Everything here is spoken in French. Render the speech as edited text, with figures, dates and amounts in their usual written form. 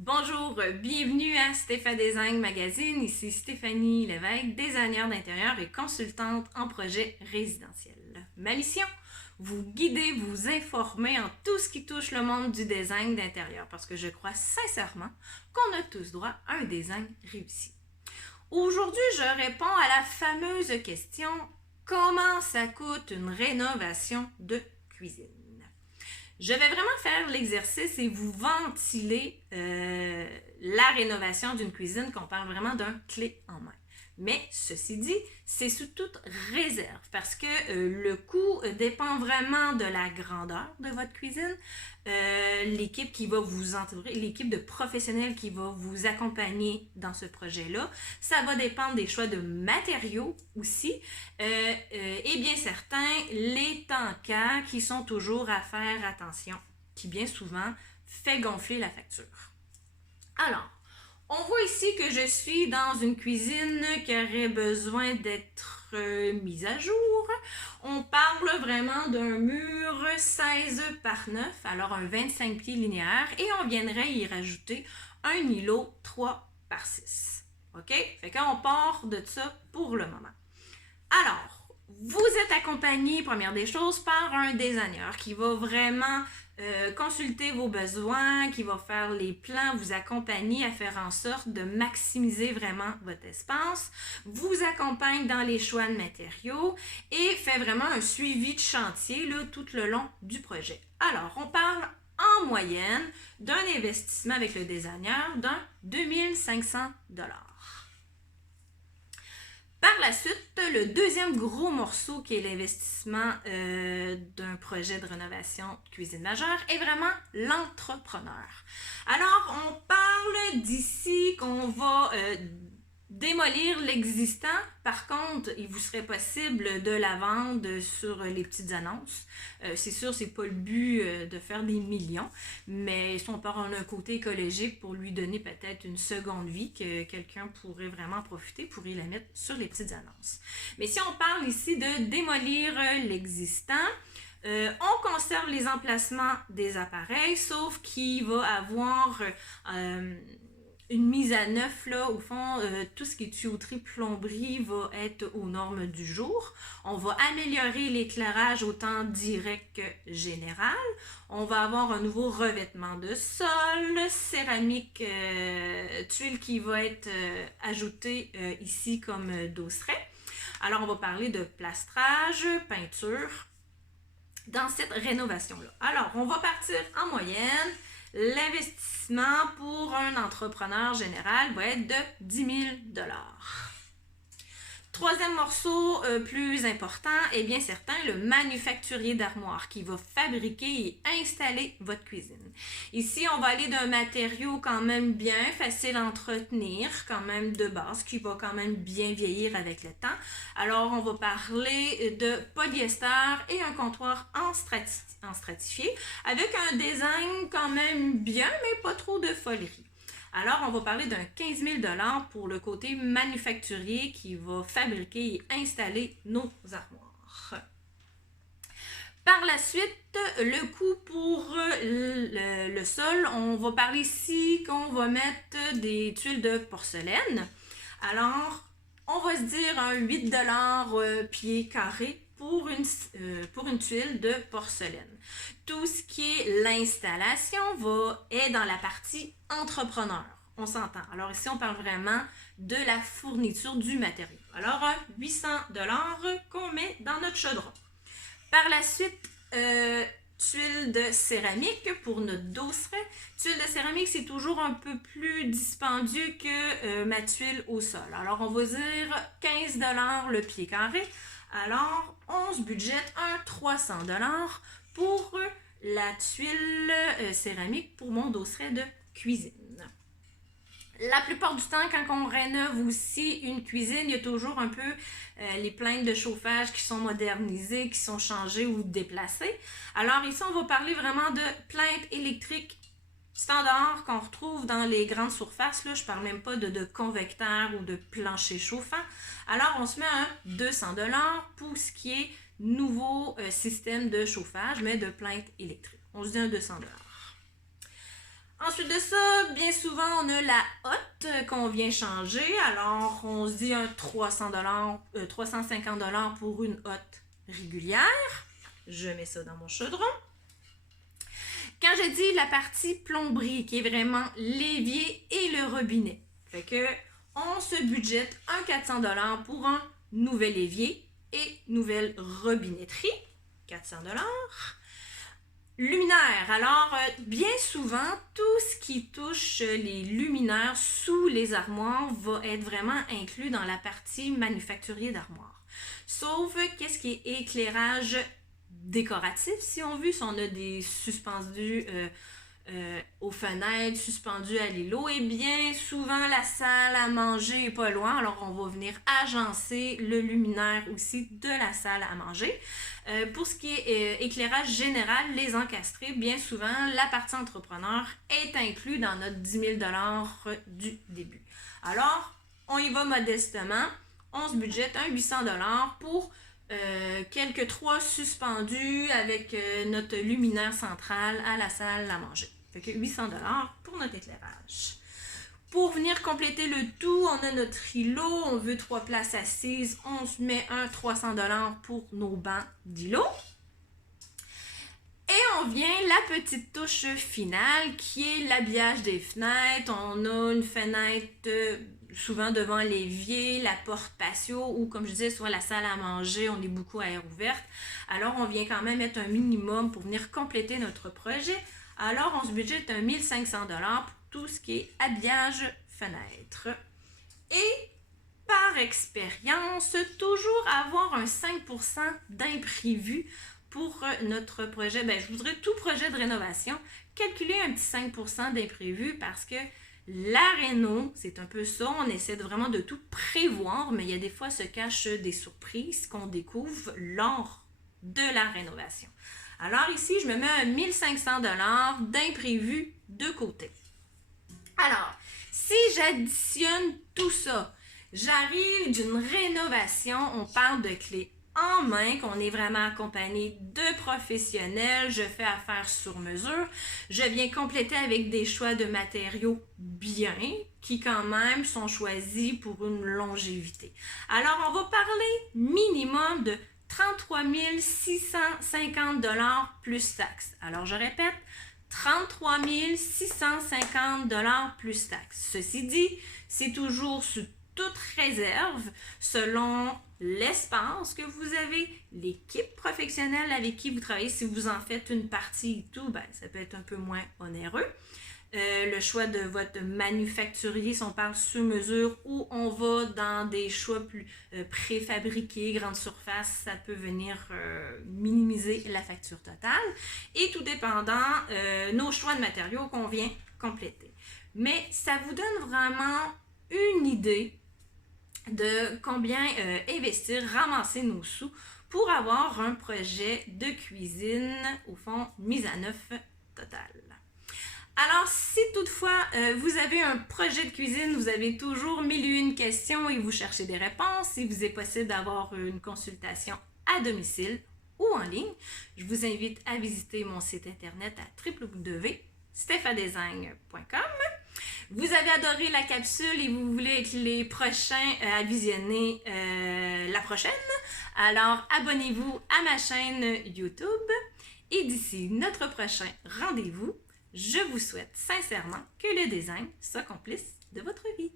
Bonjour, bienvenue à Stéphane Design Magazine. Ici Stéphanie Lévesque, designer d'intérieur et consultante en projet résidentiel. Ma mission, vous guider, vous informer en tout ce qui touche le monde du design d'intérieur parce que je crois sincèrement qu'on a tous droit à un design réussi. Aujourd'hui, je réponds à la fameuse question: comment ça coûte une rénovation de cuisine? Je vais vraiment faire l'exercice et vous ventiler la rénovation d'une cuisine, qu'on parle vraiment d'un clé en main. Mais ceci dit, c'est sous toute réserve parce que le coût dépend vraiment de la grandeur de votre cuisine, l'équipe qui va vous entourer, l'équipe de professionnels qui va vous accompagner dans ce projet-là. Ça va dépendre des choix de matériaux aussi et bien certains, les temps qui sont toujours à faire attention, qui bien souvent fait gonfler la facture. Alors, on voit ici que je suis dans une cuisine qui aurait besoin d'être mise à jour. On parle vraiment d'un mur 16 par 9, alors un 25 pieds linéaire, et on viendrait y rajouter un îlot 3 par 6. OK? Fait qu'on part de ça pour le moment. Alors, vous êtes accompagné, première des choses, par un designer qui va vraiment consulter vos besoins, qui va faire les plans, vous accompagner à faire en sorte de maximiser vraiment votre espace, vous accompagne dans les choix de matériaux et fait vraiment un suivi de chantier là, tout le long du projet. Alors, on parle en moyenne d'un investissement avec le designer d'un 2500 $. Par la suite, le deuxième gros morceau qui est l'investissement d'un projet de rénovation de cuisine majeure est vraiment l'entrepreneur. Alors, on parle d'ici qu'on va démolir l'existant. Par contre, il vous serait possible de la vendre sur les petites annonces. C'est sûr, c'est pas le but de faire des millions, mais si on part en un côté écologique pour lui donner peut-être une seconde vie que quelqu'un pourrait vraiment profiter, pourrait la mettre sur les petites annonces. Mais si on parle ici de démolir l'existant, on conserve les emplacements des appareils, sauf qu'il va avoir une mise à neuf, là, au fond, tout ce qui est tuyauterie, plomberie va être aux normes du jour. On va améliorer l'éclairage autant direct que général. On va avoir un nouveau revêtement de sol, céramique, tuile qui va être ajoutée ici comme dosseret. Alors, on va parler de plastrage, peinture dans cette rénovation-là. Alors, on va partir en moyenne. L'investissement pour un entrepreneur général va être de 10 000 $. Troisième morceau plus important, et bien certain, le manufacturier d'armoire qui va fabriquer et installer votre cuisine. Ici, on va aller d'un matériau quand même bien facile à entretenir, quand même de base, qui va quand même bien vieillir avec le temps. Alors, on va parler de polyester et un comptoir en stratifié, avec un design quand même bien, mais pas trop de folerie. Alors, on va parler d'un 15 000 $ pour le côté manufacturier qui va fabriquer et installer nos armoires. Par la suite, le coût pour le sol, on va parler ici qu'on va mettre des tuiles de porcelaine. Alors, on va se dire un 8 $ pied carré pour une tuile de porcelaine. Tout ce qui est l'installation est dans la partie entrepreneur. On s'entend. Alors ici, on parle vraiment de la fourniture du matériau. Alors, 800 $ qu'on met dans notre chaudron. Par la suite, tuile de céramique pour notre dosseret. Tuile de céramique, c'est toujours un peu plus dispendieux que ma tuile au sol. Alors, on va dire 15 $ le pied carré. Alors, on se budgète un 300 $ pour la tuile céramique pour mon dosseret de cuisine. La plupart du temps, quand on rénove aussi une cuisine, il y a toujours un peu les plaintes de chauffage qui sont modernisées, qui sont changées ou déplacées. Alors ici, on va parler vraiment de plaintes électriques standard qu'on retrouve dans les grandes surfaces. Là, je ne parle même pas de convecteur ou de plancher chauffant. Alors, on se met à 200 $ pour ce qui est nouveau système de chauffage, mais de plainte électrique. On se dit un 200 $. Ensuite de ça, bien souvent, on a la hotte qu'on vient changer. Alors, on se dit un 350$ pour une hotte régulière. Je mets ça dans mon chaudron. Quand je dis la partie plomberie, qui est vraiment l'évier et le robinet, fait que on se budgète un 400$ pour un nouvel évier et nouvelle robinetterie. 400$. Luminaires. Alors, bien souvent, tout ce qui touche les luminaires sous les armoires va être vraiment inclus dans la partie manufacturier d'armoire. Sauf qu'est-ce qui est éclairage décoratif, si on veut, si on a des suspendus aux fenêtres, suspendus à l'îlot, et bien souvent la salle à manger est pas loin, alors on va venir agencer le luminaire aussi de la salle à manger. Pour ce qui est éclairage général, les encastrés, bien souvent, la partie entrepreneur est inclue dans notre 10 000$ du début. Alors, on y va modestement, on se budgète un 800$ pour quelques 3 suspendus avec notre luminaire central à la salle à manger. Fait que 800$ pour notre éclairage. Pour venir compléter le tout, on a notre îlot, on veut 3 places assises, on se met un 300$ pour nos bancs d'îlot. Et on vient la petite touche finale qui est l'habillage des fenêtres. On a une fenêtre souvent devant l'évier, la porte patio ou comme je disais, soit la salle à manger, on est beaucoup à air ouverte. Alors on vient quand même mettre un minimum pour venir compléter notre projet. Alors on se budgète un 1500$ pour tout ce qui est habillage fenêtre. Et par expérience, toujours avoir un 5% d'imprévu pour notre projet. Je voudrais tout projet de rénovation, calculer un petit 5% d'imprévu parce que la réno, c'est un peu ça, on essaie vraiment de tout prévoir, mais il y a des fois se cachent des surprises qu'on découvre lors de la rénovation. Alors ici, je me mets un 1500$ d'imprévu de côté. Alors, si j'additionne tout ça, j'arrive d'une rénovation, on parle de clés en main, qu'on est vraiment accompagné de professionnels, je fais affaire sur mesure, je viens compléter avec des choix de matériaux bien, qui quand même sont choisis pour une longévité. Alors, on va parler minimum de 33 650$ plus taxes. Alors, je répète, 33 650$ plus taxes. Ceci dit, c'est toujours sous toute réserve selon l'espace que vous avez, l'équipe professionnelle avec qui vous travaillez. Si vous en faites une partie et tout, ça peut être un peu moins onéreux. Le choix de votre manufacturier, si on parle sur mesure, ou on va dans des choix plus préfabriqués, grande surface, ça peut venir minimiser la facture totale. Et tout dépendant, nos choix de matériaux qu'on vient compléter. Mais ça vous donne vraiment une idée de combien investir, ramasser nos sous pour avoir un projet de cuisine, au fond, mise à neuf totale. Alors, si toutefois vous avez un projet de cuisine, vous avez toujours 1001 questions et vous cherchez des réponses, il vous est possible d'avoir une consultation à domicile ou en ligne, je vous invite à visiter mon site internet à www.stephadesign.com. Vous avez adoré la capsule et vous voulez être les prochains à visionner la prochaine, alors abonnez-vous à ma chaîne YouTube et d'ici notre prochain rendez-vous, je vous souhaite sincèrement que le design soit complice de votre vie.